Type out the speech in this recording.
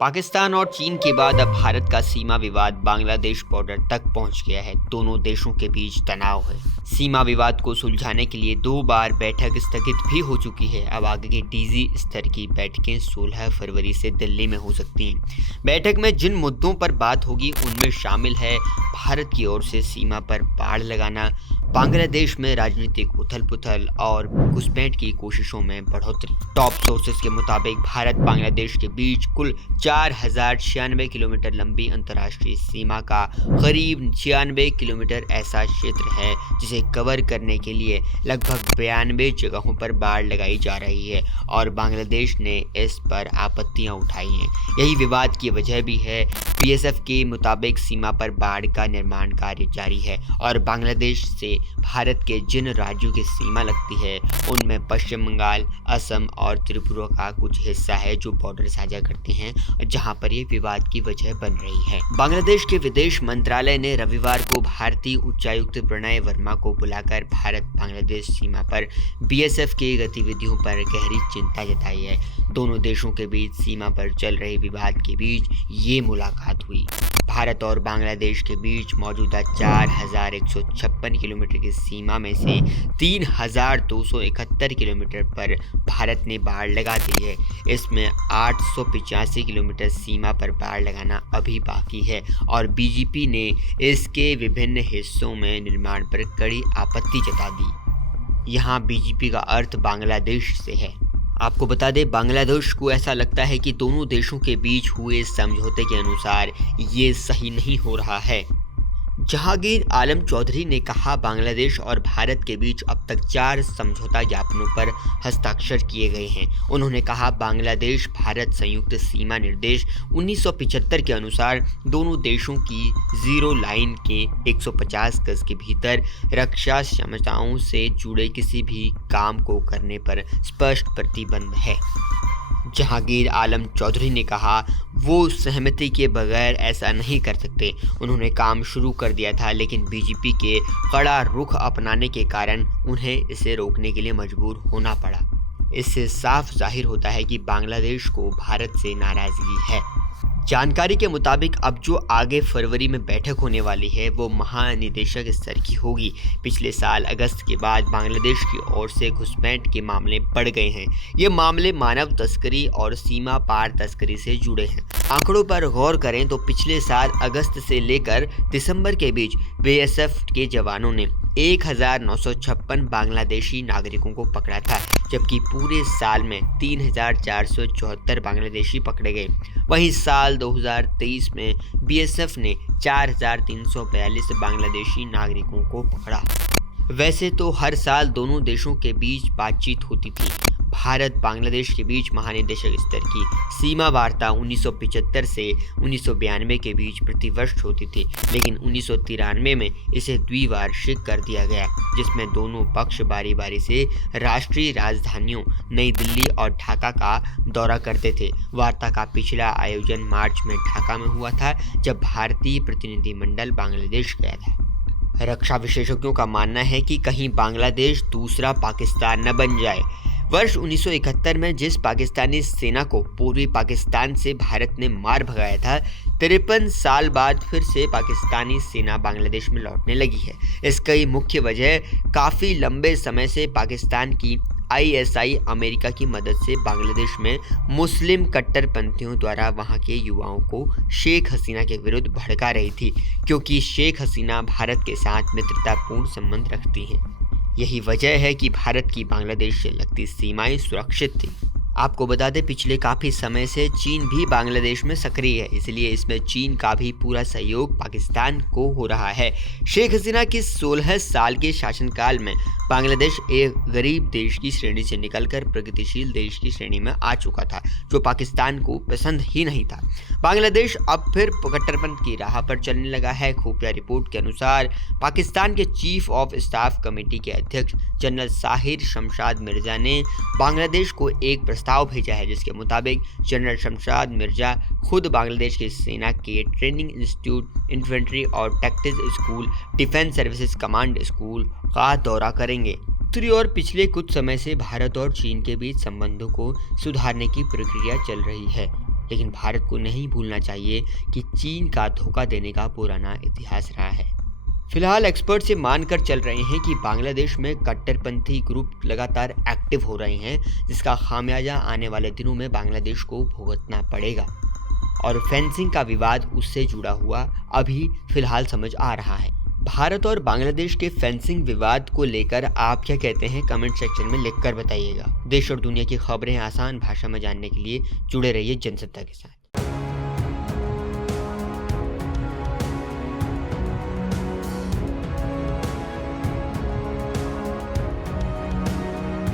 पाकिस्तान और चीन के बाद अब भारत का सीमा विवाद बांग्लादेश बॉर्डर तक पहुंच गया है। दोनों देशों के बीच तनाव है। सीमा विवाद को सुलझाने के लिए 2 बार बैठक स्थगित भी हो चुकी है। अब आगे की डीजी स्तर की बैठकें 16 फरवरी से दिल्ली में हो सकती हैं। बैठक में जिन मुद्दों पर बात होगी उनमें शामिल है भारत की ओर से सीमा पर बाड़ लगाना, बांग्लादेश में राजनीतिक उथल पुथल और घुसपैठ की कोशिशों में बढ़ोतरी। टॉप सोर्सेज के मुताबिक भारत बांग्लादेश के बीच कुल 4096 किलोमीटर लंबी अंतर्राष्ट्रीय सीमा का करीब 96 किलोमीटर ऐसा क्षेत्र है जिसे कवर करने के लिए लगभग 92 जगहों पर बाड़ लगाई जा रही है और बांग्लादेश ने इस पर आपत्तियां उठाई हैं। यही विवाद की वजह भी है। बीएसएफ के मुताबिक सीमा पर बाड़ का निर्माण कार्य जारी है और बांग्लादेश से भारत के जिन राज्यों की सीमा लगती है उनमें पश्चिम बंगाल, असम और त्रिपुरा का कुछ हिस्सा है जो बॉर्डर साझा करते हैं, जहां पर ये विवाद की वजह बन रही है। बांग्लादेश के विदेश मंत्रालय ने रविवार को भारतीय उच्चायुक्त प्रणय वर्मा को बुलाकर भारत बांग्लादेश सीमा पर बीएसएफ की गतिविधियों पर गहरी चिंता जताई है। दोनों देशों के बीच सीमा पर चल रहे विवाद के बीच ये मुलाकात हुई। भारत और बांग्लादेश के बीच मौजूदा 4156 किलोमीटर की सीमा में से 3271 किलोमीटर पर भारत ने बाड़ लगा दी है। इसमें 885 किलोमीटर सीमा पर बाड़ लगाना अभी बाकी है और बीजेपी ने इसके विभिन्न हिस्सों में निर्माण पर कड़ी आपत्ति जता दी। यहाँ बीजेपी का अर्थ बांग्लादेश से है। आपको बता दें, बांग्लादेश को ऐसा लगता है कि दोनों देशों के बीच हुए समझौते के अनुसार ये सही नहीं हो रहा है। जहांगीर आलम चौधरी ने कहा, बांग्लादेश और भारत के बीच अब तक 4 समझौता ज्ञापनों पर हस्ताक्षर किए गए हैं। उन्होंने कहा, बांग्लादेश भारत संयुक्त सीमा निर्देश 1975 के अनुसार दोनों देशों की जीरो लाइन के 150 गज के भीतर रक्षा क्षमताओं से जुड़े किसी भी काम को करने पर स्पष्ट प्रतिबंध है। जहांगीर आलम चौधरी ने कहा, वो सहमति के बगैर ऐसा नहीं कर सकते। उन्होंने काम शुरू कर दिया था लेकिन बीजेपी के कड़ा रुख अपनाने के कारण उन्हें इसे रोकने के लिए मजबूर होना पड़ा। इससे साफ जाहिर होता है कि बांग्लादेश को भारत से नाराजगी है। जानकारी के मुताबिक अब जो आगे फरवरी में बैठक होने वाली है वो महानिदेशक स्तर की होगी। पिछले साल अगस्त के बाद बांग्लादेश की ओर से घुसपैठ के मामले बढ़ गए हैं। ये मामले मानव तस्करी और सीमा पार तस्करी से जुड़े हैं। आंकड़ों पर गौर करें तो पिछले साल अगस्त से लेकर दिसंबर के बीच बीएसएफ के जवानों ने 1956 बांग्लादेशी नागरिकों को पकड़ा था, जबकि पूरे साल में 3474 बांग्लादेशी पकड़े गए। वहीं साल 2023 में बीएसएफ ने 4342 बांग्लादेशी नागरिकों को पकड़ा। वैसे तो हर साल दोनों देशों के बीच बातचीत होती थी। भारत बांग्लादेश के बीच महानिदेशक स्तर की सीमा वार्ता 1975 से 1992 के बीच प्रतिवर्ष होती थी, लेकिन 1993 में इसे द्विवार्षिक कर दिया गया, जिसमें दोनों पक्ष बारी बारी से राष्ट्रीय राजधानियों नई दिल्ली और ढाका का दौरा करते थे। वार्ता का पिछला आयोजन मार्च में ढाका में हुआ था, जब भारतीय प्रतिनिधिमंडल बांग्लादेश गया था। रक्षा विशेषज्ञों का मानना है कि कहीं बांग्लादेश दूसरा पाकिस्तान न बन जाए। वर्ष 1971 में जिस पाकिस्तानी सेना को पूर्वी पाकिस्तान से भारत ने मार भगाया था, 53 साल बाद फिर से पाकिस्तानी सेना बांग्लादेश में लौटने लगी है। इसकी मुख्य वजह काफ़ी लंबे समय से पाकिस्तान की आईएसआई अमेरिका की मदद से बांग्लादेश में मुस्लिम कट्टरपंथियों द्वारा वहां के युवाओं को शेख हसीना के विरुद्ध भड़का रही थी, क्योंकि शेख हसीना भारत के साथ मित्रतापूर्ण संबंध रखती हैं। यही वजह है कि भारत की बांग्लादेश से लगती सीमाएं सुरक्षित थी। आपको बता दें, पिछले काफ़ी समय से चीन भी बांग्लादेश में सक्रिय है, इसलिए इसमें चीन का भी पूरा सहयोग पाकिस्तान को हो रहा है। शेख हसीना की 16 साल के शासनकाल में बांग्लादेश एक गरीब देश की श्रेणी से निकलकर प्रगतिशील देश की श्रेणी में आ चुका था, जो पाकिस्तान को पसंद ही नहीं था। बांग्लादेश अब फिर कट्टरपंथ की राह पर चलने लगा है। खुफिया रिपोर्ट के अनुसार पाकिस्तान के चीफ ऑफ स्टाफ कमेटी के अध्यक्ष जनरल साहिर शमशाद मिर्जा ने बांग्लादेश को एक प्रस्ताव भेजा है, जिसके मुताबिक जनरल शमशाद मिर्जा खुद बांग्लादेश की सेना के ट्रेनिंग इंस्टीट्यूट, इन्फेंट्री और tactics school, defence services command school का दौरा करेंगे। दूसरी ओर पिछले कुछ समय से भारत और चीन के बीच संबंधों को सुधारने की प्रक्रिया चल रही है। लेकिन भारत को नहीं भूलना चाहिए कि चीन का धोखा देने का पुराना इतिहास रहा है। फिलहाल एक्सपर्ट से मानकर चल रहे हैं कि बांग्लादेश में कट्टरपंथी ग्रुप लगातार एक्टिव हो रहे हैं, जिसका खामियाजा आने वाले दिनों में बांग्लादेश को भुगतना पड़ेगा। और फेंसिंग का विवाद उससे जुड़ा हुआ अभी फिलहाल समझ आ रहा है। भारत और बांग्लादेश के फेंसिंग विवाद को लेकर आप क्या कहते हैं, कमेंट सेक्शन में लिखकर बताइएगा। देश और दुनिया की खबरें आसान भाषा में जानने के लिए जुड़े रहिए जनसत्ता के साथ।